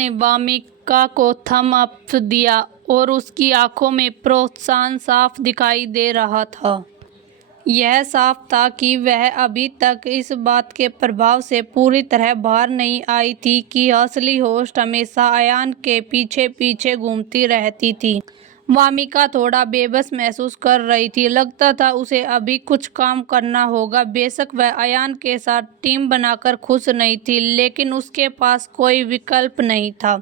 ने वामिका को थम अप दिया और उसकी आंखों में प्रोत्साहन साफ दिखाई दे रहा था। यह साफ था कि वह अभी तक इस बात के प्रभाव से पूरी तरह बाहर नहीं आई थी कि असली होस्ट हमेशा अयान के पीछे पीछे घूमती रहती थी। वामिका थोड़ा बेबस महसूस कर रही थी। लगता था उसे अभी कुछ काम करना होगा। बेशक वह अयान के साथ टीम बनाकर खुश नहीं थी, लेकिन उसके पास कोई विकल्प नहीं था।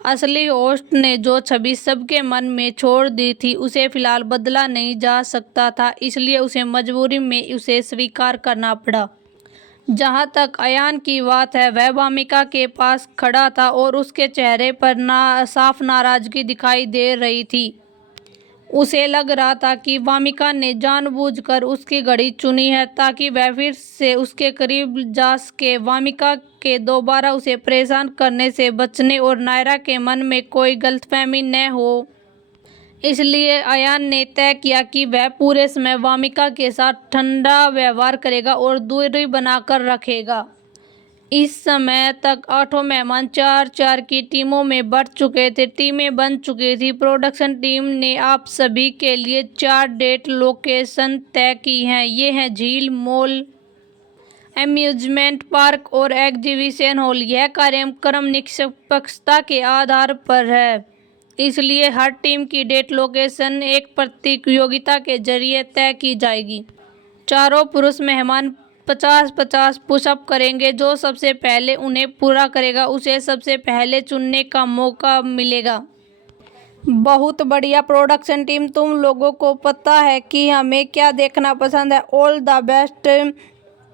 असली होस्ट ने जो छवि सबके मन में छोड़ दी थी, उसे फिलहाल बदला नहीं जा सकता था, इसलिए उसे मजबूरी में उसे स्वीकार करना पड़ा। जहाँ तक अयान की बात है, वह वामिका के पास खड़ा था और उसके चेहरे पर साफ नाराजगी दिखाई दे रही थी। उसे लग रहा था कि वामिका ने जानबूझकर उसकी घड़ी चुनी है ताकि वह फिर से उसके करीब जा सके, वामिका के दोबारा उसे परेशान करने से बचने और नायरा के मन में कोई गलतफहमी न हो। इसलिए अयान ने तय किया कि वह पूरे समय वामिका के साथ ठंडा व्यवहार करेगा और दूरी बनाकर रखेगा। इस समय तक 8 मेहमान 4-4 की टीमों में बढ़ चुके थे। टीमें बन चुकी थी। प्रोडक्शन टीम ने आप सभी के लिए 4 डेट लोकेशन तय की हैं। ये हैं झील, मॉल, एम्यूजमेंट पार्क और एग्जीबिशन हॉल। यह कार्यक्रम निष्पक्षता के आधार पर है, इसलिए हर टीम की डेट लोकेशन एक प्रतियोगिता के जरिए तय की जाएगी। चारों पुरुष मेहमान 50-50 पुशअप करेंगे। जो सबसे पहले उन्हें पूरा करेगा, उसे सबसे पहले चुनने का मौका मिलेगा। बहुत बढ़िया प्रोडक्शन टीम, तुम लोगों को पता है कि हमें क्या देखना पसंद है। All the best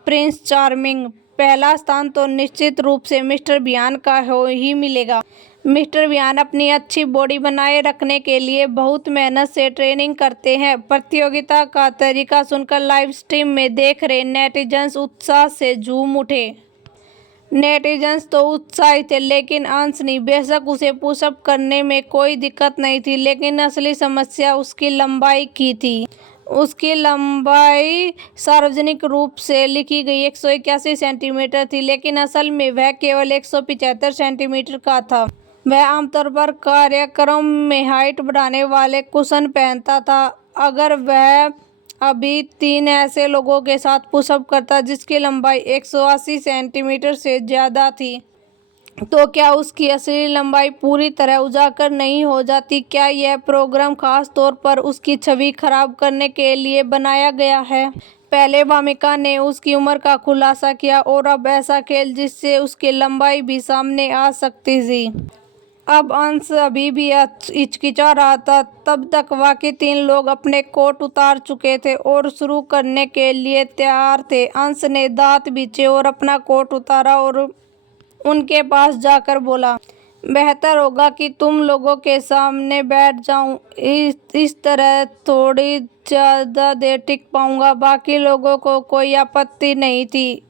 Prince charming. पहला स्थान तो निश्चित रूप से मिस्टर बियान का ही मिलेगा। मिस्टर बियान अपनी अच्छी बॉडी बनाए रखने के लिए बहुत मेहनत से ट्रेनिंग करते हैं। प्रतियोगिता का तरीका सुनकर लाइव स्ट्रीम में देख रहे नेटिजन्स उत्साह से झूम उठे। नेटिजन्स तो उत्साहित थे, लेकिन अंश नहीं। बेशक उसे पुशअप करने में कोई दिक्कत नहीं थी, लेकिन असली समस्या उसकी लंबाई की थी। उसकी लंबाई सार्वजनिक रूप से लिखी गई 181 सेंटीमीटर थी, लेकिन असल में वह केवल 175 सेंटीमीटर का था। वह आमतौर पर कार्यक्रम में हाइट बढ़ाने वाले कुशन पहनता था। अगर वह अभी 3 ऐसे लोगों के साथ पुशअप करता जिसकी लंबाई 180 सेंटीमीटर से ज़्यादा थी, तो क्या उसकी असली लंबाई पूरी तरह उजागर नहीं हो जाती? क्या यह प्रोग्राम खास तौर पर उसकी छवि खराब करने के लिए बनाया गया है? पहले वामिका ने उसकी उम्र का खुलासा किया और अब ऐसा खेल जिससे उसकी लंबाई भी सामने आ सकती थी। अब अंश अभी भी हिचकिचा रहा था। तब तक बाकी 3 लोग अपने कोट उतार चुके थे और शुरू करने के लिए तैयार थे। अंश ने दांत बीचे और अपना कोट उतारा और उनके पास जाकर बोला, बेहतर होगा कि तुम लोगों के सामने बैठ जाऊं। इस तरह थोड़ी ज़्यादा देर टिक पाऊंगा। बाकी लोगों को कोई आपत्ति नहीं थी।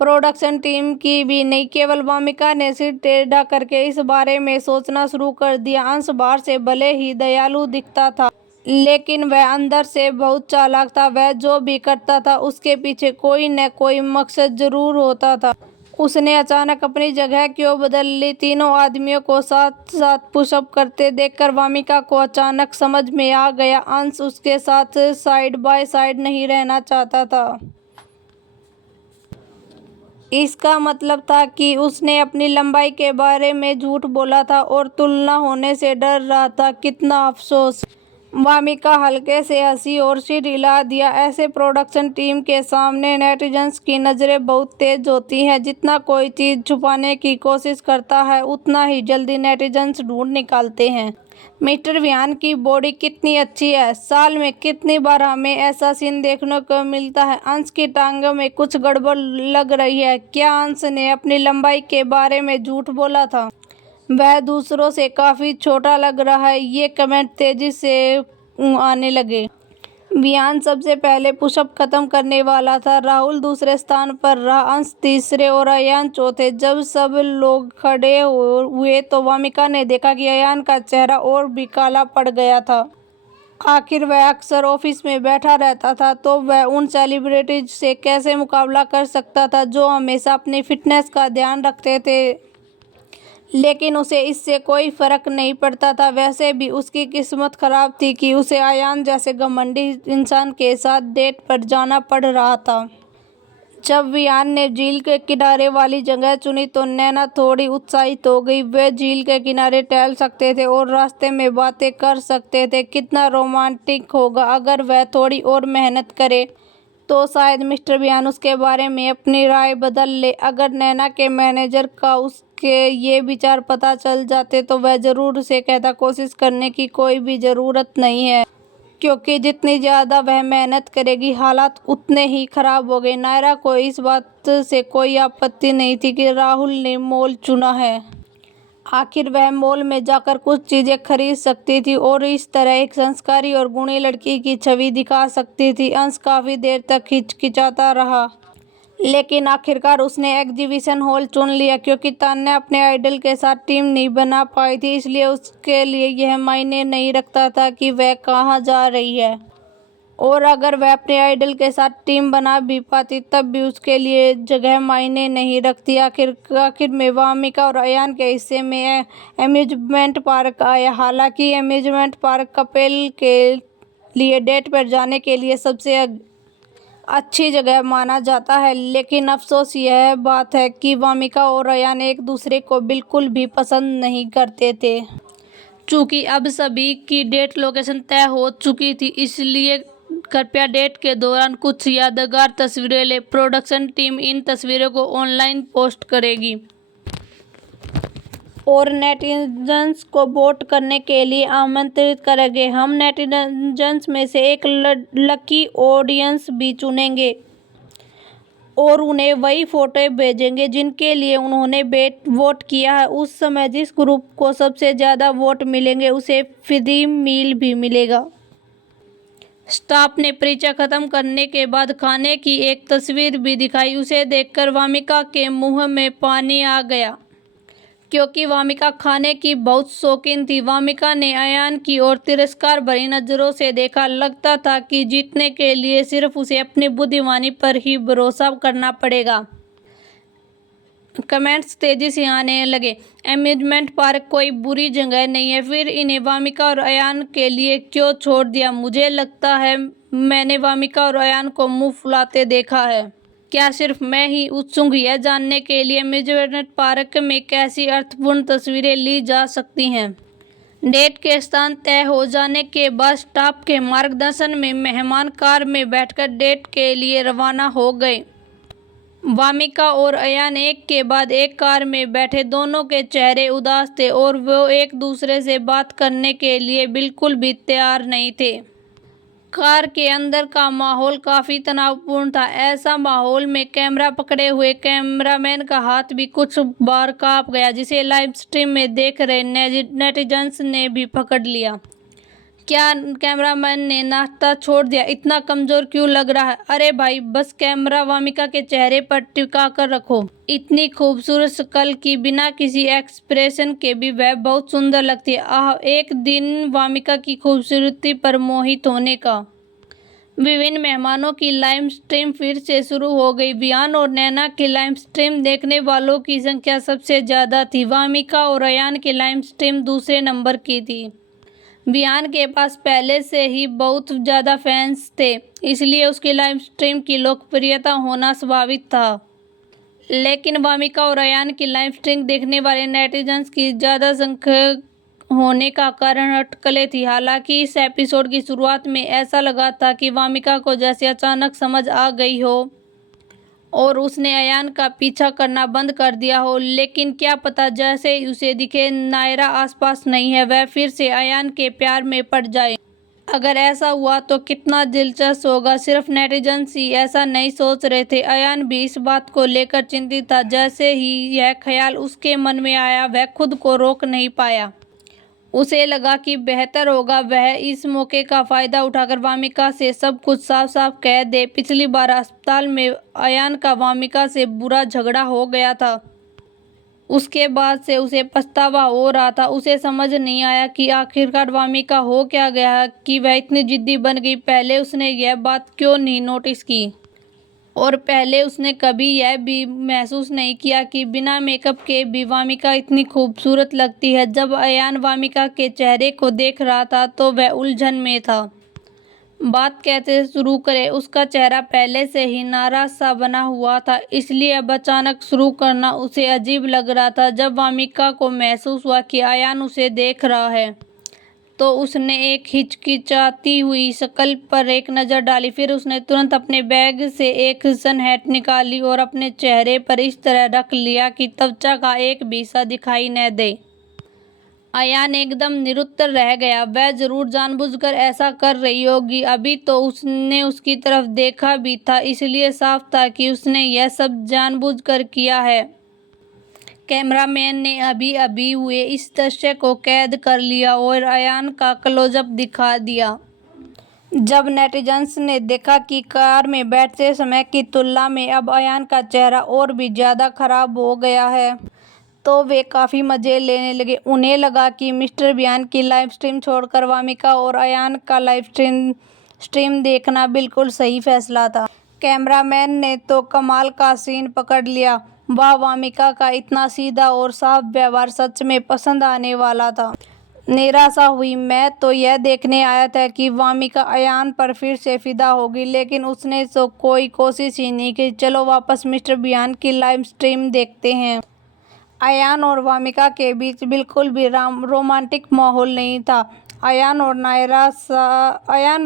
प्रोडक्शन टीम की भी नहीं, केवल वामिका ने सिर टेढ़ा करके इस बारे में सोचना शुरू कर दिया। अंश बाहर से भले ही दयालु दिखता था, लेकिन वह अंदर से बहुत चालाक था। वह जो भी करता था उसके पीछे कोई न कोई मकसद जरूर होता था। उसने अचानक अपनी जगह क्यों बदल ली? तीनों आदमियों को साथ साथ पुशअप करते देखकर वामिका को अचानक समझ में आ गया, अंश उसके साथ साइड बाय साइड नहीं रहना चाहता था। इसका मतलब था कि उसने अपनी लंबाई के बारे में झूठ बोला था और तुलना होने से डर रहा था। कितना अफसोस। वामिका हल्के से हंसी और सिर हिला दिया। ऐसे प्रोडक्शन टीम के सामने नेटिजन्स की नज़रें बहुत तेज होती हैं। जितना कोई चीज़ छुपाने की कोशिश करता है, उतना ही जल्दी नेटिजन्स ढूंढ निकालते हैं। मिस्टर बियान की बॉडी कितनी अच्छी है। साल में कितनी बार हमें ऐसा सीन देखने को मिलता है। अंश की टांगों में कुछ गड़बड़ लग रही है। क्या अंश ने अपनी लंबाई के बारे में झूठ बोला था? वह दूसरों से काफ़ी छोटा लग रहा है। ये कमेंट तेजी से आने लगे। बियान सबसे पहले पुशअप खत्म करने वाला था। राहुल दूसरे स्थान पर रहा, अंश तीसरे और अयान चौथे। जब सब लोग खड़े हुए तो वामिका ने देखा कि अयान का चेहरा और भी काला पड़ गया था। आखिर वह अक्सर ऑफिस में बैठा रहता था, तो वह उन सेलिब्रिटीज से कैसे मुकाबला कर सकता था जो हमेशा अपनी फिटनेस का ध्यान रखते थे। लेकिन उसे इससे कोई फर्क नहीं पड़ता था। वैसे भी उसकी किस्मत खराब थी कि उसे अयान जैसे घमंडी इंसान के साथ डेट पर जाना पड़ रहा था। जब वियान ने झील के किनारे वाली जगह चुनी तो नैना थोड़ी उत्साहित हो गई। वे झील के किनारे टहल सकते थे और रास्ते में बातें कर सकते थे। कितना रोमांटिक होगा अगर वह थोड़ी और मेहनत करे तो शायद मिस्टर वियान उसके बारे में अपनी राय बदल ले। अगर नैना के मैनेजर का उसके ये विचार पता चल जाते तो वह जरूर उसे कहता कोशिश करने की कोई भी ज़रूरत नहीं है, क्योंकि जितनी ज़्यादा वह मेहनत करेगी हालात उतने ही खराब हो गए। नायरा को इस बात से कोई आपत्ति नहीं थी कि राहुल ने मॉल चुना है। आखिर वह मॉल में जाकर कुछ चीज़ें खरीद सकती थी और इस तरह एक संस्कारी और गुणी लड़की की छवि दिखा सकती थी। अंश काफ़ी देर तक हिचकिचाता रहा, लेकिन आखिरकार उसने एग्जीबिशन हॉल चुन लिया। क्योंकि तान्या अपने आइडल के साथ टीम नहीं बना पाई थी, इसलिए उसके लिए यह मायने नहीं रखता था कि वह कहाँ जा रही है, और अगर वह अपने आइडल के साथ टीम बना भी पाती तब भी उसके लिए जगह मायने नहीं रखती। आखिर में वामिका और अयान के हिस्से में अम्यूजमेंट पार्क आया। हालांकि अम्यूजमेंट पार्क कपल के लिए डेट पर जाने के लिए सबसे अच्छी जगह माना जाता है, लेकिन अफसोस यह बात है कि वामिका और अयान एक दूसरे को बिल्कुल भी पसंद नहीं करते थे। चूँकि अब सभी की डेट लोकेशन तय हो चुकी थी, इसलिए कृपया डेट के दौरान कुछ यादगार तस्वीरें लें। प्रोडक्शन टीम इन तस्वीरों को ऑनलाइन पोस्ट करेगी और नेटिजन्स को वोट करने के लिए आमंत्रित करेंगे। हम नेटिजन्स में से एक लकी ऑडियंस भी चुनेंगे और उन्हें वही फोटो भेजेंगे जिनके लिए उन्होंने वोट किया है। उस समय जिस ग्रुप को सबसे ज़्यादा वोट मिलेंगे उसे फ्री मील भी मिलेगा। स्टाफ ने परीक्षा खत्म करने के बाद खाने की एक तस्वीर भी दिखाई। उसे देखकर वामिका के मुंह में पानी आ गया, क्योंकि वामिका खाने की बहुत शौकीन थी। वामिका ने अयान की ओर तिरस्कार भरी नज़रों से देखा। लगता था कि जीतने के लिए सिर्फ उसे अपनी बुद्धिमानी पर ही भरोसा करना पड़ेगा। कमेंट्स तेजी से आने लगे। अम्यूजमेंट पार्क कोई बुरी जगह नहीं है, फिर इन्हें वामिका और अयान के लिए क्यों छोड़ दिया? मुझे लगता है मैंने वामिका और अयान को मुंह फुलाते देखा है। क्या सिर्फ मैं ही उत्सुक यह जानने के लिए अम्यूजमेंट पार्क में कैसी अर्थपूर्ण तस्वीरें ली जा सकती हैं? डेट के स्थान तय हो जाने के बाद स्टाफ के मार्गदर्शन में मेहमान कार में बैठकर डेट के लिए रवाना हो गए। वामिका और अयान एक के बाद एक कार में बैठे। दोनों के चेहरे उदास थे और वो एक दूसरे से बात करने के लिए बिल्कुल भी तैयार नहीं थे। कार के अंदर का माहौल काफ़ी तनावपूर्ण था। ऐसा माहौल में कैमरा पकड़े हुए कैमरामैन का हाथ भी कुछ बार कांप गया, जिसे लाइव स्ट्रीम में देख रहे नेटिजन्स ने भी पकड़ लिया। क्या कैमरामैन ने नाश्ता छोड़ दिया? इतना कमज़ोर क्यों लग रहा है? अरे भाई, बस कैमरा वामिका के चेहरे पर टिका कर रखो। इतनी खूबसूरत शक्ल की बिना किसी एक्सप्रेशन के भी वह बहुत सुंदर लगती है। आह, एक दिन वामिका की खूबसूरती पर मोहित होने का। विभिन्न मेहमानों की लाइव स्ट्रीम फिर से शुरू हो गई। वियान और नैना की लाइव स्ट्रीम देखने वालों की संख्या सबसे ज़्यादा थी। वामिका और अयान की लाइव स्ट्रीम दूसरे नंबर की थी। वियान के पास पहले से ही बहुत ज़्यादा फैंस थे, इसलिए उसकी लाइव स्ट्रीम की लोकप्रियता होना स्वाभाविक था। लेकिन वामिका और अयान की लाइव स्ट्रीम देखने वाले नेटिजन्स की ज़्यादा संख्या होने का कारण अटकलें थी। हालांकि इस एपिसोड की शुरुआत में ऐसा लगा था कि वामिका को जैसे अचानक समझ आ गई हो और उसने अयान का पीछा करना बंद कर दिया हो, लेकिन क्या पता जैसे ही उसे दिखे नायरा आसपास नहीं है, वह फिर से अयान के प्यार में पड़ जाए। अगर ऐसा हुआ तो कितना दिलचस्प होगा। सिर्फ नेटिजन्स ही ऐसा नहीं सोच रहे थे, अयान भी इस बात को लेकर चिंतित था। जैसे ही यह ख्याल उसके मन में आया, वह खुद को रोक नहीं पाया। उसे लगा कि बेहतर होगा वह इस मौके का फ़ायदा उठाकर वामिका से सब कुछ साफ साफ कह दे। पिछली बार अस्पताल में अयान का वामिका से बुरा झगड़ा हो गया था। उसके बाद से उसे पछतावा हो रहा था। उसे समझ नहीं आया कि आखिरकार वामिका हो क्या गया कि वह इतनी जिद्दी बन गई। पहले उसने यह बात क्यों नहीं नोटिस की? और पहले उसने कभी यह भी महसूस नहीं किया कि बिना मेकअप के भी वामिका इतनी खूबसूरत लगती है। जब अयान वामिका के चेहरे को देख रहा था तो वह उलझन में था। बात कैसे शुरू करे? उसका चेहरा पहले से ही नाराज सा बना हुआ था, इसलिए अब अचानक शुरू करना उसे अजीब लग रहा था। जब वामिका को महसूस हुआ कि अयान उसे देख रहा है तो उसने एक हिचकिचाती हुई शक्ल पर एक नज़र डाली। फिर उसने तुरंत अपने बैग से एक सन हैट निकाली और अपने चेहरे पर इस तरह रख लिया कि त्वचा का एक भी हिस्सा दिखाई न दे। अयान एकदम निरुत्तर रह गया। वह जरूर जानबूझकर ऐसा कर रही होगी। अभी तो उसने उसकी तरफ देखा भी था, इसलिए साफ था कि उसने यह सब जानबूझकर किया है। कैमरामैन ने अभी अभी हुए इस दृश्य को कैद कर लिया और अयान का क्लोजअप दिखा दिया। जब नेटिजन्स ने देखा कि कार में बैठते समय की तुलना में अब अयान का चेहरा और भी ज़्यादा खराब हो गया है तो वे काफ़ी मज़े लेने लगे। उन्हें लगा कि मिस्टर बियान की लाइव स्ट्रीम छोड़कर वामिका और अयान का लाइव स्ट्रीम देखना बिल्कुल सही फैसला था। कैमरामैन ने तो कमाल का सीन पकड़ लिया। वाह, वामिका का इतना सीधा और साफ व्यवहार सच में पसंद आने वाला था। निराशा हुई। मैं तो यह देखने आया था कि वामिका अयान पर फिर से फिदा होगी, लेकिन उसने तो कोई कोशिश ही नहीं की। चलो वापस मिस्टर बियान की लाइव स्ट्रीम देखते हैं। अयान और वामिका के बीच बिल्कुल भी रोमांटिक माहौल नहीं था। अयान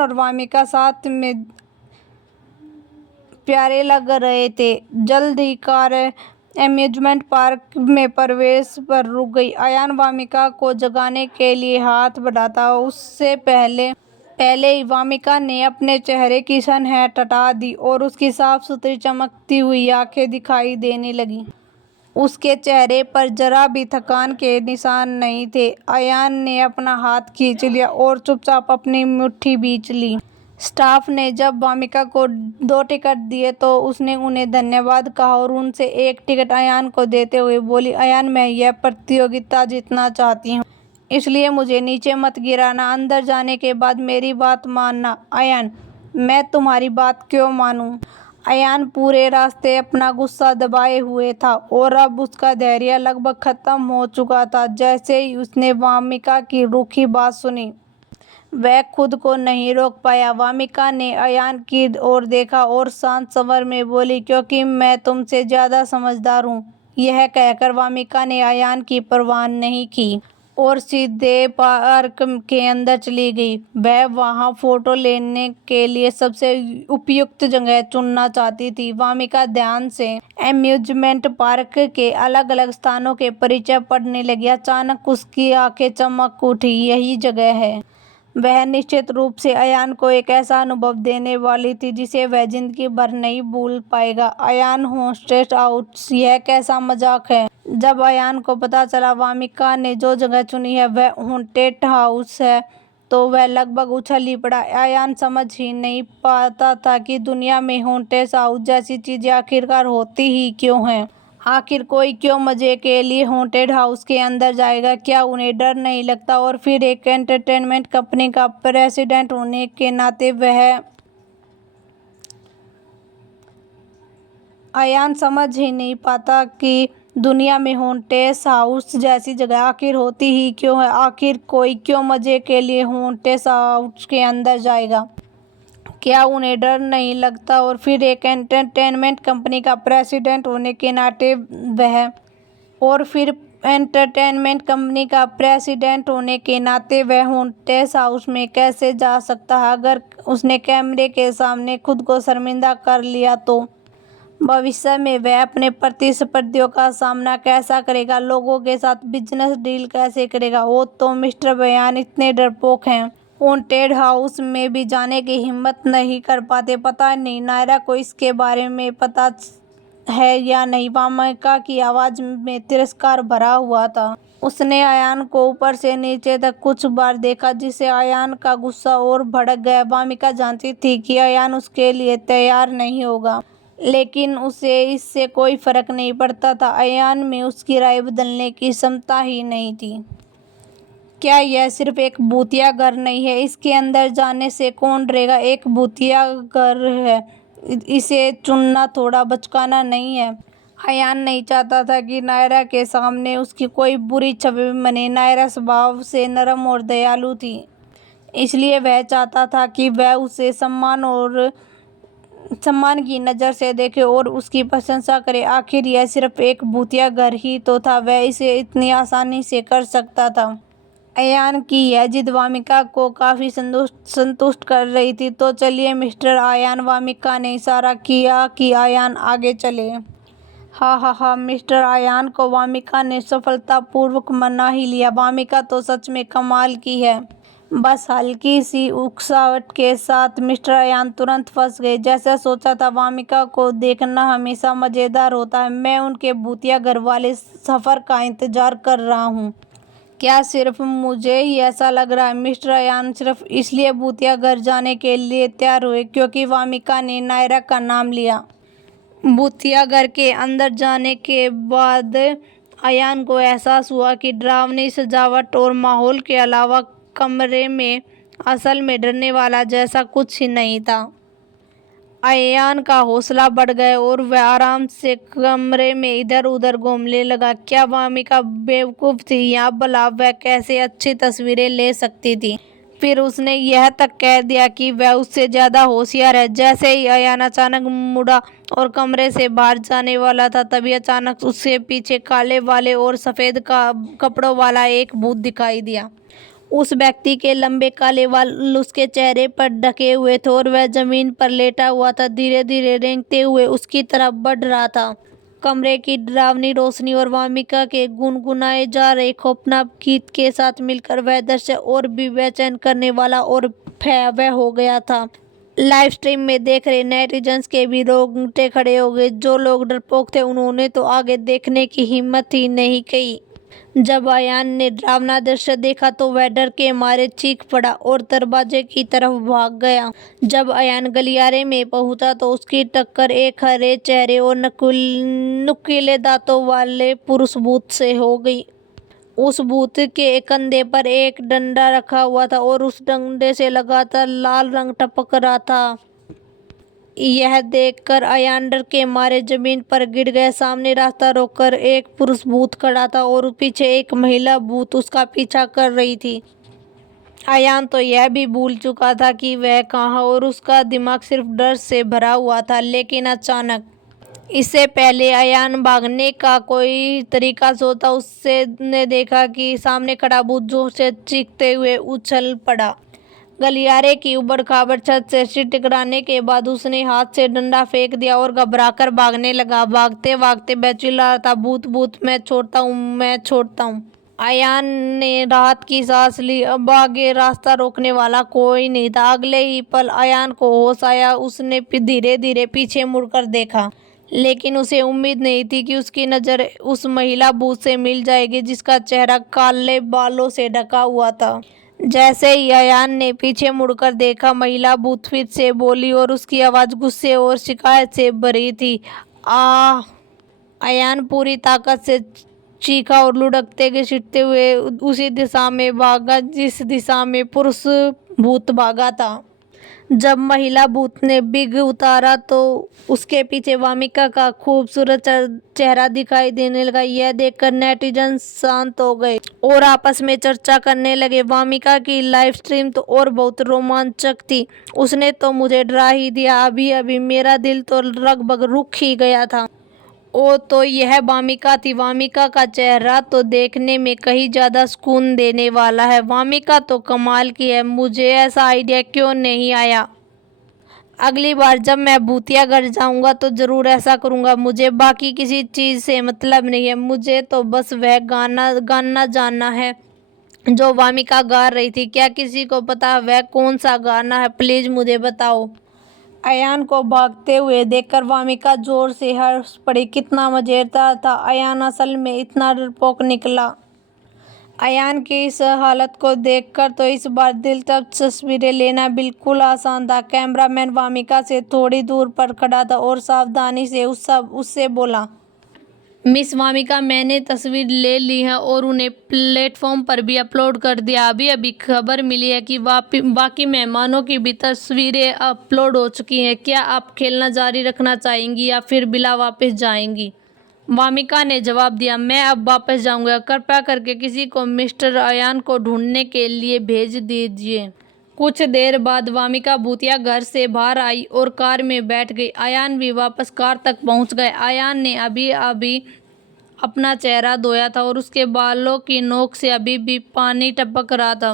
और वामिका साथ में प्यारे लग रहे थे। जल्द ही कार अम्यूजमेंट पार्क में प्रवेश पर रुक गई। अयान वामिका को जगाने के लिए हाथ बढ़ाता उससे पहले ही वामिका ने अपने चेहरे की सनहैट हटा दी और उसकी साफ सुथरी चमकती हुई आंखें दिखाई देने लगीं। उसके चेहरे पर जरा भी थकान के निशान नहीं थे। अयान ने अपना हाथ खींच लिया और चुपचाप अपनी मुट्ठी बींच ली। स्टाफ ने जब वामिका को 2 टिकट दिए तो उसने उन्हें धन्यवाद कहा और उनसे एक टिकट अयान को देते हुए बोली, अयान, मैं यह प्रतियोगिता जीतना चाहती हूँ, इसलिए मुझे नीचे मत गिराना। अंदर जाने के बाद मेरी बात मानना। अयान, मैं तुम्हारी बात क्यों मानूं? अयान पूरे रास्ते अपना गुस्सा दबाए हुए था और अब उसका धैर्य लगभग खत्म हो चुका था। जैसे ही उसने वामिका की रूखी बात सुनी, वह खुद को नहीं रोक पाया। वामिका ने अयान की ओर देखा और शांत स्वर में बोली, क्योंकि मैं तुमसे ज़्यादा समझदार हूँ। यह कहकर वामिका ने अयान की परवाह नहीं की और सीधे पार्क के अंदर चली गई। वह वहाँ फोटो लेने के लिए सबसे उपयुक्त जगह चुनना चाहती थी। वामिका ध्यान से अम्यूजमेंट पार्क के अलग अलग स्थानों के परिचय पढ़ने लगी। अचानक उसकी आंखें चमक उठी। यही जगह है। वह निश्चित रूप से अयान को एक ऐसा अनुभव देने वाली थी जिसे वह जिंदगी भर नहीं भूल पाएगा। अयान हॉस्टेड हाउस, यह कैसा मजाक है? जब अयान को पता चला वामिका ने जो जगह चुनी है वह हॉन्टेड हाउस है तो वह लगभग उछल ही पड़ा। अयान समझ ही नहीं पाता था कि दुनिया में हॉन्टेड हाउस जैसी चीजें आखिरकार होती ही क्यों हैं। आखिर कोई क्यों मजे के लिए हॉन्टेड हाउस के अंदर जाएगा? क्या उन्हें डर नहीं लगता? और फिर एक एंटरटेनमेंट कंपनी का प्रेसिडेंट होने के नाते वह अयान समझ ही नहीं पाता कि दुनिया में हॉन्टेड हाउस जैसी जगह आखिर होती ही क्यों है। आखिर कोई क्यों मजे के लिए हॉन्टेड हाउस के अंदर जाएगा? क्या उन्हें डर नहीं लगता? और फिर एक एंटरटेनमेंट कंपनी का प्रेसिडेंट होने के नाते वह हॉन्टेड हाउस में कैसे जा सकता है? अगर उसने कैमरे के सामने खुद को शर्मिंदा कर लिया तो भविष्य में वह अपने प्रतिस्पर्धियों का सामना कैसा करेगा? लोगों के साथ बिजनेस डील कैसे करेगा? वो तो मिस्टर बयान इतने डरपोक हैं, हॉन्टेड हाउस में भी जाने की हिम्मत नहीं कर पाते। पता नहीं नायरा को इसके बारे में पता है या नहीं। वामिका की आवाज में तिरस्कार भरा हुआ था। उसने अयान को ऊपर से नीचे तक कुछ बार देखा, जिससे अयान का गुस्सा और भड़क गया। वामिका जानती थी कि अयान उसके लिए तैयार नहीं होगा, लेकिन उसे इससे कोई फर्क नहीं पड़ता था। अयान में उसकी राय बदलने की क्षमता ही नहीं थी। क्या यह सिर्फ एक भूतिया घर नहीं है? इसके अंदर जाने से कौन डरेगा? एक भूतिया घर है, इसे चुनना थोड़ा बचकाना नहीं है। अयान नहीं चाहता था कि नायरा के सामने उसकी कोई बुरी छवि बने। नायरा स्वभाव से नरम और दयालु थी, इसलिए वह चाहता था कि वह उसे सम्मान की नज़र से देखे और उसकी प्रशंसा करे। आखिर यह सिर्फ एक भूतिया घर ही तो था, वह इसे इतनी आसानी से कर सकता था। अयान की यह जिद वामिका को काफ़ी संतुष्ट कर रही थी। तो चलिए मिस्टर अयान, वामिका ने इशारा किया कि अयान आगे चले। हा हा हा, मिस्टर अयान को वामिका ने सफलतापूर्वक मना ही लिया। वामिका तो सच में कमाल की है। बस हल्की सी उकसाहट के साथ मिस्टर अयान तुरंत फंस गए। जैसा सोचा था, वामिका को देखना हमेशा मज़ेदार होता है। मैं उनके भूतिया घर वाले सफ़र का इंतज़ार कर रहा हूँ। क्या सिर्फ मुझे ही ऐसा लग रहा है? मिस्टर अयान सिर्फ इसलिए भूतिया घर जाने के लिए तैयार हुए क्योंकि वामिका ने नायरा का नाम लिया। भूतिया घर के अंदर जाने के बाद अयान को एहसास हुआ कि डरावनी सजावट और माहौल के अलावा कमरे में असल में डरने वाला जैसा कुछ ही नहीं था। अयान का हौसला बढ़ गया और वह आराम से कमरे में इधर उधर घूमने लगा। क्या वामिका बेवकूफ़ थी या भला वह कैसे अच्छी तस्वीरें ले सकती थी? फिर उसने यह तक कह दिया कि वह उससे ज़्यादा होशियार है। जैसे ही अयान अचानक मुड़ा और कमरे से बाहर जाने वाला था, तभी अचानक उसके पीछे काले वाले और सफ़ेद कपड़ों वाला एक भूत दिखाई दिया। उस व्यक्ति के लंबे काले बाल उसके चेहरे पर ढके हुए थे और वह जमीन पर लेटा हुआ था, धीरे धीरे रेंगते हुए उसकी तरफ बढ़ रहा था। कमरे की डरावनी रोशनी और वामिका के गुनगुनाए जा रहे खौफनाक गीत के साथ मिलकर वह दृश्य और भी बेचैन करने वाला और भयावह हो गया था। लाइव स्ट्रीम में देख रहे नेटिजन्स के भी रोंगटे खड़े हो गए। जो लोग डरपोक थे उन्होंने तो आगे देखने की हिम्मत ही नहीं की। जब अयान ने डरावना दृश्य देखा तो वह डर के मारे चीख पड़ा और दरवाजे की तरफ भाग गया। जब अयान गलियारे में पहुंचा तो उसकी टक्कर एक हरे चेहरे और नुकीले दांतों वाले पुरुष भूत से हो गई। उस भूत के कंधे पर एक डंडा रखा हुआ था और उस डंडे से लगातार लाल रंग टपक रहा था। यह देखकर अयान डर के मारे जमीन पर गिर गया। सामने रास्ता रोककर एक पुरुष भूत खड़ा था और पीछे एक महिला भूत उसका पीछा कर रही थी। अयान तो यह भी भूल चुका था कि वह कहाँ और उसका दिमाग सिर्फ डर से भरा हुआ था। लेकिन अचानक, इससे पहले अयान भागने का कोई तरीका सोचा, उसने देखा कि सामने खड़ा भूत जोर से चीखते हुए उछल पड़ा। गलियारे की उबड़-खाबड़ छत से टकराने के बाद उसने हाथ से डंडा फेंक दिया और घबराकर भागने लगा। भागते-भागते वह चिल्ला रहा था, भूत भूत, मैं छोड़ता हूँ, मैं छोड़ता हूँ। अयान ने राहत की सांस ली। अब आगे रास्ता रोकने वाला कोई नहीं था। अगले ही पल अयान को होश आया। उसने धीरे धीरे पीछे मुड़कर देखा, लेकिन उसे उम्मीद नहीं थी कि उसकी नज़र उस महिला भूत से मिल जाएगी जिसका चेहरा काले बालों से ढका हुआ था। जैसे ही अयान ने पीछे मुड़कर देखा, महिला भूत फिर से बोली और उसकी आवाज़ गुस्से और शिकायत से भरी थी। आह! अयान पूरी ताकत से चीखा और लुढ़कते घसीटते हुए उसी दिशा में भागा जिस दिशा में पुरुष भूत भागा था। जब महिला भूत ने बिग उतारा तो उसके पीछे वामिका का खूबसूरत चेहरा दिखाई देने लगा। यह देखकर नेटिजन शांत हो गए और आपस में चर्चा करने लगे। वामिका की लाइव स्ट्रीम तो और बहुत रोमांचक थी। उसने तो मुझे डरा ही दिया। अभी अभी मेरा दिल तो लगभग रुक ही गया था। ओ तो यह वामिका थी। वामिका का चेहरा तो देखने में कहीं ज़्यादा सुकून देने वाला है। वामिका तो कमाल की है। मुझे ऐसा आइडिया क्यों नहीं आया? अगली बार जब मैं भूतिया घर जाऊंगा तो ज़रूर ऐसा करूंगा। मुझे बाकी किसी चीज़ से मतलब नहीं है। मुझे तो बस वह गाना जानना है जो वामिका गा रही थी। क्या किसी को पता वह कौन सा गाना है? प्लीज़ मुझे बताओ। अयान को भागते हुए देखकर वामिका जोर से हंस पड़ी। कितना मजेदार था। अयान असल में इतना डरपोक निकला। अयान की इस हालत को देखकर तो इस बार दिलचस्प तस्वीरें लेना बिल्कुल आसान था। कैमरामैन वामिका से थोड़ी दूर पर खड़ा था और सावधानी से उससे बोला, मिस वामिका, मैंने तस्वीर ले ली है और उन्हें प्लेटफॉर्म पर भी अपलोड कर दिया। अभी अभी खबर मिली है कि बाकी मेहमानों की भी तस्वीरें अपलोड हो चुकी हैं। क्या आप खेलना जारी रखना चाहेंगी या फिर बिला वापस जाएंगी? वामिका ने जवाब दिया, मैं अब वापस जाऊंगा। कृपया करके किसी को मिस्टर अयान को ढूंढने के लिए भेज दीजिए। कुछ देर बाद वामिका भूतिया घर से बाहर आई और कार में बैठ गई। अयान भी वापस कार तक पहुंच गए। अयान ने अभी अभी अपना चेहरा धोया था और उसके बालों की नोक से अभी भी पानी टपक रहा था।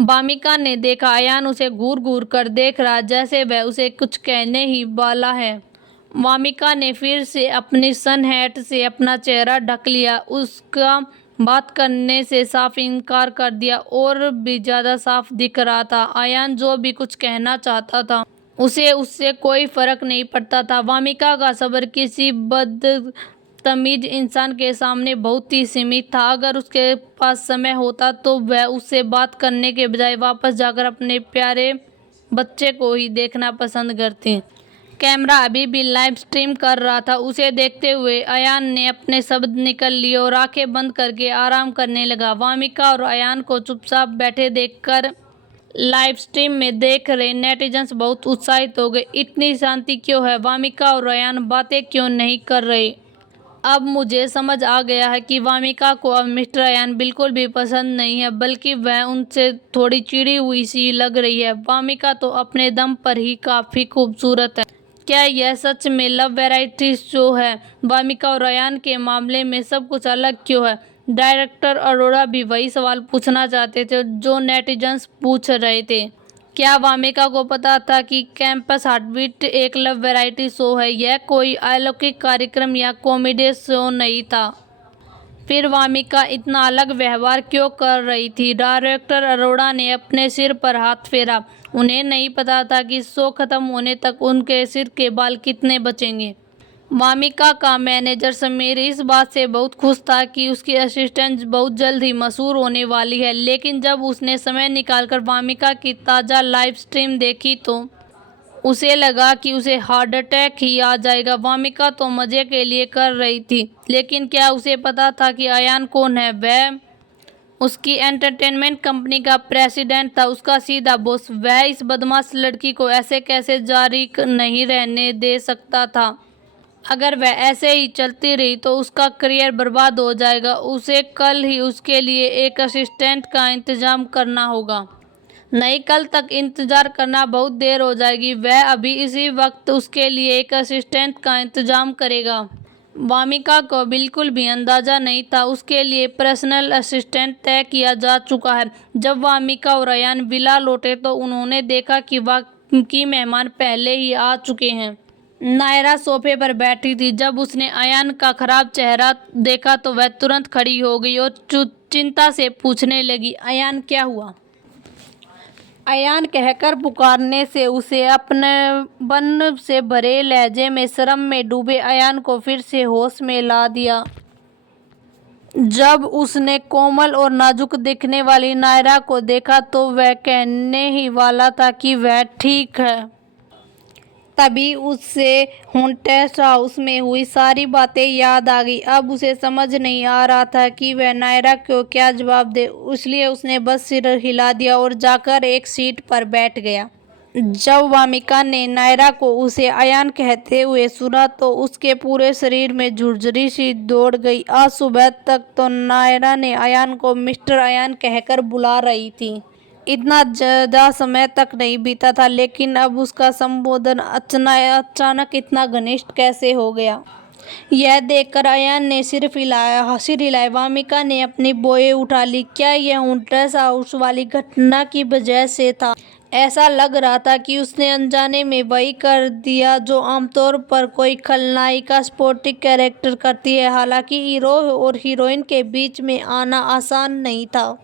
वामिका ने देखा अयान उसे घूर घूर कर देख रहा, जैसे वह उसे कुछ कहने ही वाला है। वामिका ने फिर से अपनी सन हैट से अपना चेहरा ढक लिया। उसका बात करने से साफ इनकार कर दिया और भी ज़्यादा साफ दिख रहा था। अयान जो भी कुछ कहना चाहता था उसे उससे कोई फर्क नहीं पड़ता था। वामिका का सब्र किसी बदतमीज इंसान के सामने बहुत ही सीमित था। अगर उसके पास समय होता तो वह उससे बात करने के बजाय वापस जाकर अपने प्यारे बच्चे को ही देखना पसंद करती। कैमरा अभी भी लाइव स्ट्रीम कर रहा था। उसे देखते हुए अयान ने अपने शब्द निकल लिए और आंखें बंद करके आराम करने लगा। वामिका और अयान को चुपचाप बैठे देखकर लाइव स्ट्रीम में देख रहे नेटिजन्स बहुत उत्साहित हो गए। इतनी शांति क्यों है? वामिका और अयान बातें क्यों नहीं कर रहे? अब मुझे समझ आ गया है कि वामिका को अब मिस्टर अयान बिल्कुल भी पसंद नहीं है, बल्कि वह उनसे थोड़ी चिड़ी हुई सी लग रही है। वामिका तो अपने दम पर ही काफ़ी खूबसूरत है। क्या यह सच में लव वैरायटी शो है? वामिका और अयान के मामले में सब कुछ अलग क्यों है? डायरेक्टर अरोड़ा भी वही सवाल पूछना चाहते थे जो नेटिजन्स पूछ रहे थे। क्या वामिका को पता था कि कैंपस हार्टबीट एक लव वैरायटी शो है? यह कोई अलौकिक कार्यक्रम या कॉमेडी शो नहीं था। फिर वामिका इतना अलग व्यवहार क्यों कर रही थी? डायरेक्टर अरोड़ा ने अपने सिर पर हाथ फेरा। उन्हें नहीं पता था कि शो खत्म होने तक उनके सिर के बाल कितने बचेंगे। वामिका का मैनेजर समीर इस बात से बहुत खुश था कि उसकी असिस्टेंट बहुत जल्द ही मशहूर होने वाली है, लेकिन जब उसने समय निकालकर वामिका की ताज़ा लाइव स्ट्रीम देखी तो उसे लगा कि उसे हार्ट अटैक ही आ जाएगा। वामिका तो मज़े के लिए कर रही थी, लेकिन क्या उसे पता था कि अयान कौन है? वह उसकी एंटरटेनमेंट कंपनी का प्रेसिडेंट था, उसका सीधा बॉस। वह इस बदमाश लड़की को ऐसे कैसे जारी नहीं रहने दे सकता था। अगर वह ऐसे ही चलती रही तो उसका करियर बर्बाद हो जाएगा। उसे कल ही उसके लिए एक असिस्टेंट का इंतज़ाम करना होगा। नहीं, कल तक इंतज़ार करना बहुत देर हो जाएगी। वह अभी इसी वक्त उसके लिए एक असिस्टेंट का इंतज़ाम करेगा। वामिका को बिल्कुल भी अंदाज़ा नहीं था उसके लिए पर्सनल असिस्टेंट तय किया जा चुका है। जब वामिका और अयान विला लौटे तो उन्होंने देखा कि बाकी मेहमान पहले ही आ चुके हैं। नायरा सोफे पर बैठी थी। जब उसने अयान का खराब चेहरा देखा तो वह तुरंत खड़ी हो गई और चिंता से पूछने लगी, अयान क्या हुआ? अयान कहकर पुकारने से उसे अपनेपन से भरे लहजे में शर्म में डूबे अयान को फिर से होश में ला दिया। जब उसने कोमल और नाजुक दिखने वाली नायरा को देखा तो वह कहने ही वाला था कि वह ठीक है। तभी उससे हॉन्टेड हाउस में हुई सारी बातें याद आ गई। अब उसे समझ नहीं आ रहा था कि वह नायरा को क्या जवाब दे, इसलिए उसने बस सिर हिला दिया और जाकर एक सीट पर बैठ गया। जब वामिका ने नायरा को उसे अयान कहते हुए सुना तो उसके पूरे शरीर में झुरझुरी सी दौड़ गई। आज सुबह तक तो नायरा ने अयान को मिस्टर अयान कहकर बुला रही थी। इतना ज़्यादा समय तक नहीं बीता था, लेकिन अब उसका संबोधन अचानक इतना घनिष्ठ कैसे हो गया? यह देखकर अयान ने सिर हिलाया। वामिका ने अपनी बोए उठा ली। क्या यह हॉन्टेड हाउस वाली घटना की वजह से था? ऐसा लग रहा था कि उसने अनजाने में वही कर दिया जो आमतौर पर कोई खलनायिका स्पोर्टिंग कैरेक्टर करती है। हालांकि हीरो और हीरोइन के बीच में आना आसान नहीं था।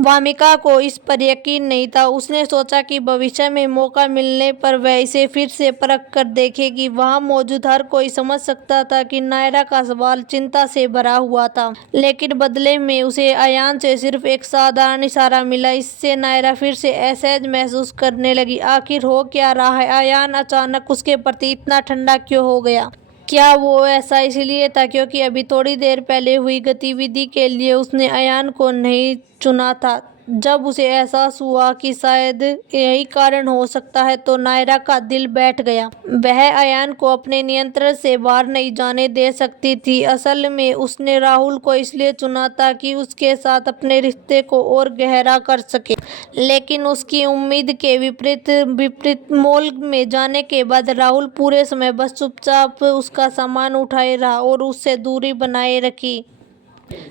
वामिका को इस पर यकीन नहीं था। उसने सोचा कि भविष्य में मौका मिलने पर वह इसे फिर से परख कर देखेगी। वहां मौजूद हर कोई समझ सकता था कि नायरा का सवाल चिंता से भरा हुआ था, लेकिन बदले में उसे अयान से सिर्फ एक साधारण इशारा मिला। इससे नायरा फिर से असहज महसूस करने लगी। आखिर हो क्या रहा है? अयान अचानक उसके प्रति इतना ठंडा क्यों हो गया? क्या वो ऐसा इसलिए था क्योंकि अभी थोड़ी देर पहले हुई गतिविधि के लिए उसने अयान को नहीं चुना था? जब उसे एहसास हुआ कि शायद यही कारण हो सकता है तो नायरा का दिल बैठ गया। वह अयान को अपने नियंत्रण से बाहर नहीं जाने दे सकती थी। असल में उसने राहुल को इसलिए चुना ताकि उसके साथ अपने रिश्ते को और गहरा कर सके, लेकिन उसकी उम्मीद के विपरीत मॉल में जाने के बाद राहुल पूरे समय बस चुपचाप उसका सामान उठाए रहा और उससे दूरी बनाए रखी।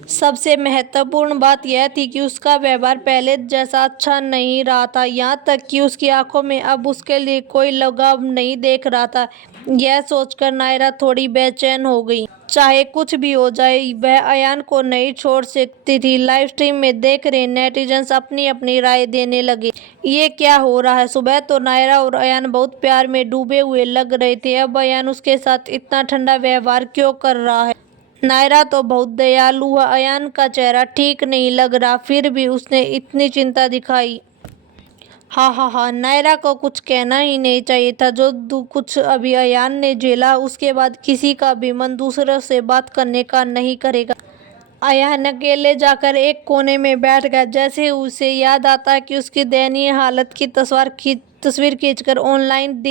सबसे महत्वपूर्ण बात यह थी कि उसका व्यवहार पहले जैसा अच्छा नहीं रहा था, यहाँ तक कि उसकी आंखों में अब उसके लिए कोई लगाव नहीं देख रहा था। यह सोचकर नायरा थोड़ी बेचैन हो गई। चाहे कुछ भी हो जाए, वह अयान को नहीं छोड़ सकती थी। लाइव स्ट्रीम में देख रहे नेटिजन्स अपनी अपनी राय देने लगे। ये क्या हो रहा है? सुबह तो नायरा और अयान बहुत प्यार में डूबे हुए लग रहे थे, अब अयान उसके साथ इतना ठंडा व्यवहार क्यों कर रहा है? नायरा तो बहुत दयालु है। अयान का चेहरा ठीक नहीं लग रहा, फिर भी उसने इतनी चिंता दिखाई। हाँ, नायरा को कुछ कहना ही नहीं चाहिए था। जो कुछ अभी अयान ने झेला, उसके बाद किसी का भी मन दूसरों से बात करने का नहीं करेगा। अयान अकेले जाकर एक कोने में बैठ गया। जैसे उसे याद आता कि उसकी दयनीय हालत की तस्वीर खींचकर ऑनलाइन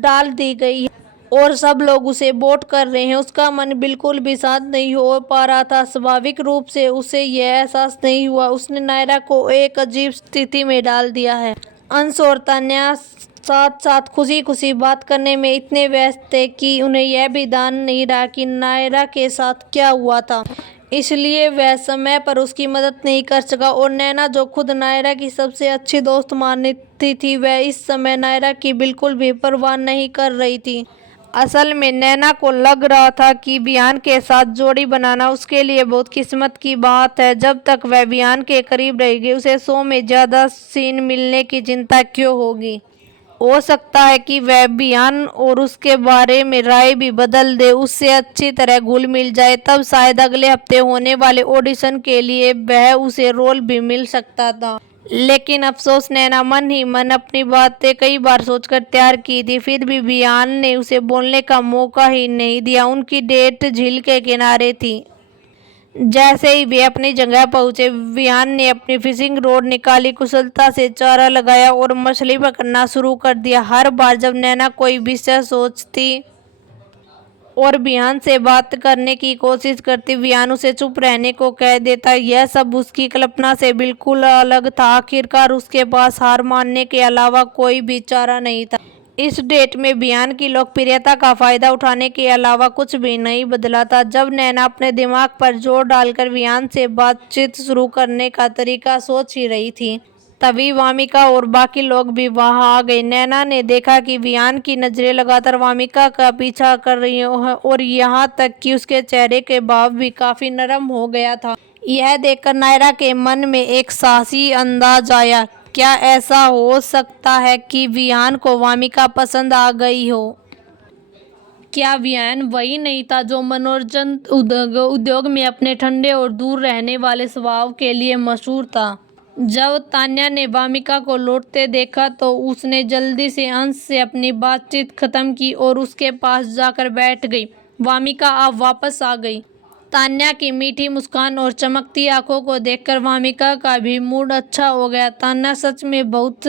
डाल दी गई है और सब लोग उसे वोट कर रहे हैं, उसका मन बिल्कुल भी शांत नहीं हो पा रहा था। स्वाभाविक रूप से उसे यह एहसास नहीं हुआ उसने नायरा को एक अजीब स्थिति में डाल दिया है। अंश और तान्या साथ साथ खुशी खुशी बात करने में इतने व्यस्त थे कि उन्हें यह भी ध्यान नहीं रहा कि नायरा के साथ क्या हुआ था, इसलिए वह समय पर उसकी मदद नहीं कर सका। और नैना, जो खुद नायरा की सबसे अच्छी दोस्त मानती थी, वह इस समय नायरा की बिल्कुल भी परवाह नहीं कर रही थी। असल में नैना को लग रहा था कि विहान के साथ जोड़ी बनाना उसके लिए बहुत किस्मत की बात है। जब तक वह विहान के करीब रहेगी, उसे 100 में ज़्यादा सीन मिलने की चिंता क्यों होगी? हो सकता है कि वह विहान और उसके बारे में राय भी बदल दे, उससे अच्छी तरह घुल मिल जाए। तब शायद अगले हफ्ते होने वाले ऑडिशन के लिए वह उसे रोल भी मिल सकता था। लेकिन अफसोस, नैना मन ही मन अपनी बातें कई बार सोचकर तैयार की थी, फिर भी विहान ने उसे बोलने का मौका ही नहीं दिया। उनकी डेट झील के किनारे थी। जैसे ही वे अपनी जगह पहुंचे, विहान ने अपनी फिशिंग रॉड निकाली, कुशलता से चारा लगाया और मछली पकड़ना शुरू कर दिया। हर बार जब नैना कोई विषय सोचती और विहान से बात करने की कोशिश करती, विहान उसे चुप रहने को कह देता। यह सब उसकी कल्पना से बिल्कुल अलग था। आखिरकार उसके पास हार मानने के अलावा कोई भी चारा नहीं था। इस डेट में विहान की लोकप्रियता का फायदा उठाने के अलावा कुछ भी नहीं बदला था। जब नैना अपने दिमाग पर जोर डालकर विहान से बातचीत शुरू करने का तरीका सोच ही रही थी, तभी वामिका और बाकी लोग भी वहां आ गए। नैना ने देखा कि विहान की नजरें लगातार वामिका का पीछा कर रही हैं और यहाँ तक कि उसके चेहरे के भाव भी काफी नरम हो गया था। यह देखकर नायरा के मन में एक साहसी अंदाज आया। क्या ऐसा हो सकता है कि विहान को वामिका पसंद आ गई हो? क्या विहान वही नहीं था जो मनोरंजन उद्योग में अपने ठंडे और दूर रहने वाले स्वभाव के लिए मशहूर था? जब तान्या ने वामिका को लौटते देखा तो उसने जल्दी से अंश से अपनी बातचीत खत्म की और उसके पास जाकर बैठ गई। वामिका आप वापस आ गई। तान्या की मीठी मुस्कान और चमकती आंखों को देखकर वामिका का भी मूड अच्छा हो गया। तान्या सच में बहुत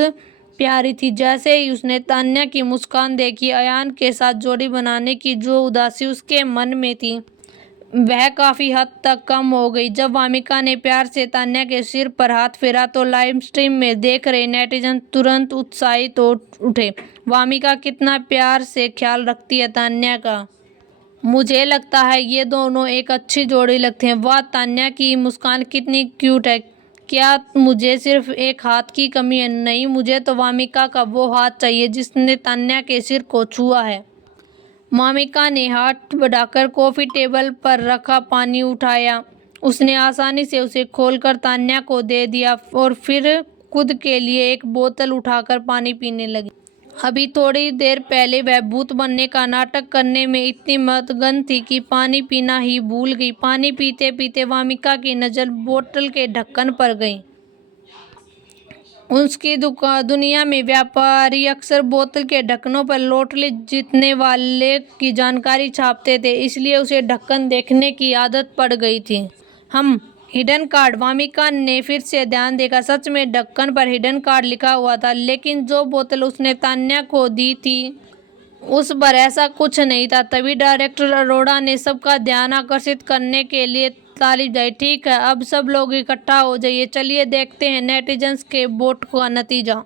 प्यारी थी। जैसे ही उसने तान्या की मुस्कान देखी, अयान के साथ जोड़ी बनाने की जो उदासी उसके मन में थी, वह काफी हद तक कम हो गई। जब वामिका ने प्यार से तान्या के सिर पर हाथ फेरा तो लाइव स्ट्रीम में देख रहे नेटिजन तुरंत उत्साहित हो उठे। वामिका कितना प्यार से ख्याल रखती है तान्या का। मुझे लगता है ये दोनों एक अच्छी जोड़ी लगते हैं। वाह, तान्या की मुस्कान कितनी क्यूट है। क्या मुझे सिर्फ एक हाथ की कमी है? नहीं, मुझे तो वामिका का वो हाथ चाहिए जिसने तान्या के सिर को छुआ है। वामिका ने हाथ बढ़ाकर कॉफी टेबल पर रखा पानी उठाया। उसने आसानी से उसे खोलकर तान्या को दे दिया और फिर खुद के लिए एक बोतल उठाकर पानी पीने लगी। अभी थोड़ी देर पहले वह भूत बनने का नाटक करने में इतनी मगन थी कि पानी पीना ही भूल गई। पानी पीते पीते वामिका की नज़र बोतल के ढक्कन पर गई। उसकी दुनिया में व्यापारी अक्सर बोतल के ढक्कनों पर लॉटरी जीतने वाले की जानकारी छापते थे, इसलिए उसे ढक्कन देखने की आदत पड़ गई थी। Hidden card. वामिका ने फिर से ध्यान देखा। सच में ढक्कन पर हिडन कार्ड लिखा हुआ था, लेकिन जो बोतल उसने तान्या को दी थी उस पर ऐसा कुछ नहीं था। तभी डायरेक्टर अरोड़ा ने सबका ध्यान आकर्षित करने के लिए ताली बजाई। ठीक है, अब सब लोग इकट्ठा हो जाइए, चलिए देखते हैं नेटिजन्स के वोट का नतीजा।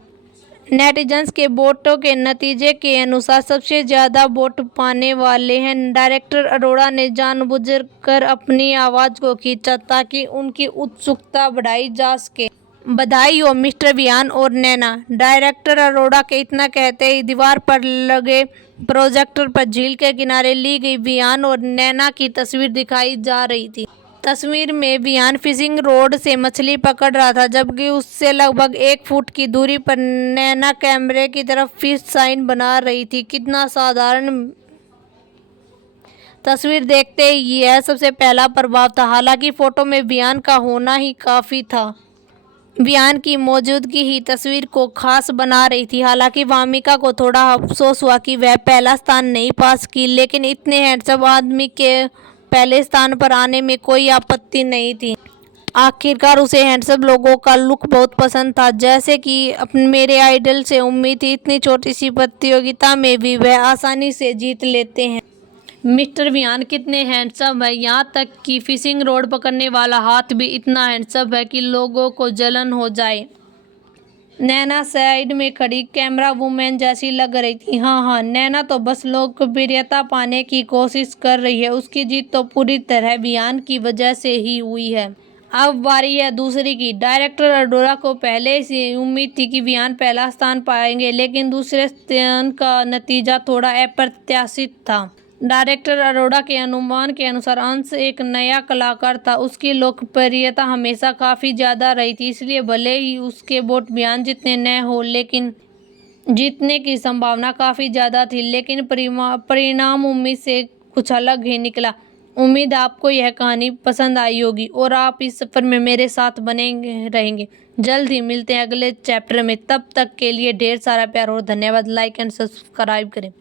नेटिजन्स के वोटों के नतीजे के अनुसार सबसे ज़्यादा वोट पाने वाले हैं डायरेक्टर अरोड़ा ने जानबूझकर अपनी आवाज़ को खींचा ताकि उनकी उत्सुकता बढ़ाई जा सके। बधाई हो मिस्टर विहान और नैना। डायरेक्टर अरोड़ा के इतना कहते ही दीवार पर लगे प्रोजेक्टर पर झील के किनारे ली गई विहान और नैना की तस्वीर दिखाई जा रही थी। तस्वीर में विहान फिशिंग रोड से मछली पकड़ रहा था, जबकि उससे लगभग 1 फुट की दूरी पर नैना कैमरे की तरफ फिश साइन बना रही थी। कितना साधारण तस्वीर देखते ही यह सबसे पहला प्रभाव था। हालांकि फोटो में विहान का होना ही काफ़ी था। विहान की मौजूदगी ही तस्वीर को खास बना रही थी। हालांकि वामिका को थोड़ा अफसोस हुआ कि वह पहला स्थान नहीं पा सकी, लेकिन इतने हैंडसम आदमी के पहले स्थान पर आने में कोई आपत्ति नहीं थी। आखिरकार उसे हैंडसम लोगों का लुक बहुत पसंद था, जैसे कि मेरे आइडल से उम्मीद थी। इतनी छोटी सी प्रतियोगिता में भी वह आसानी से जीत लेते हैं। मिस्टर विहान कितने हैंडसम है, यहाँ तक कि फिशिंग रोड पकड़ने वाला हाथ भी इतना हैंडसम है कि लोगों को जलन हो जाए। नैना साइड में खड़ी कैमरा वुमेन जैसी लग रही थी। हाँ, नैना तो बस लोकप्रियता पाने की कोशिश कर रही है। उसकी जीत तो पूरी तरह विहान की वजह से ही हुई है। अब बारी है दूसरी की। डायरेक्टर अरोड़ा को पहले से उम्मीद थी कि विहान पहला स्थान पाएंगे, लेकिन दूसरे स्थान का नतीजा थोड़ा अप्रत्याशित था। डायरेक्टर अरोड़ा के अनुमान के अनुसार अंश एक नया कलाकार था। उसकी लोकप्रियता हमेशा काफ़ी ज़्यादा रही थी, इसलिए भले ही उसके वोट विहान जितने न हो, लेकिन जीतने की संभावना काफ़ी ज़्यादा थी। लेकिन परिणाम उम्मीद से कुछ अलग ही निकला। उम्मीद आपको यह कहानी पसंद आई होगी और आप इस सफ़र में मेरे साथ बने रहेंगे। जल्द ही मिलते हैं अगले चैप्टर में। तब तक के लिए ढेर सारा प्यार और धन्यवाद। लाइक एंड सब्सक्राइब करें।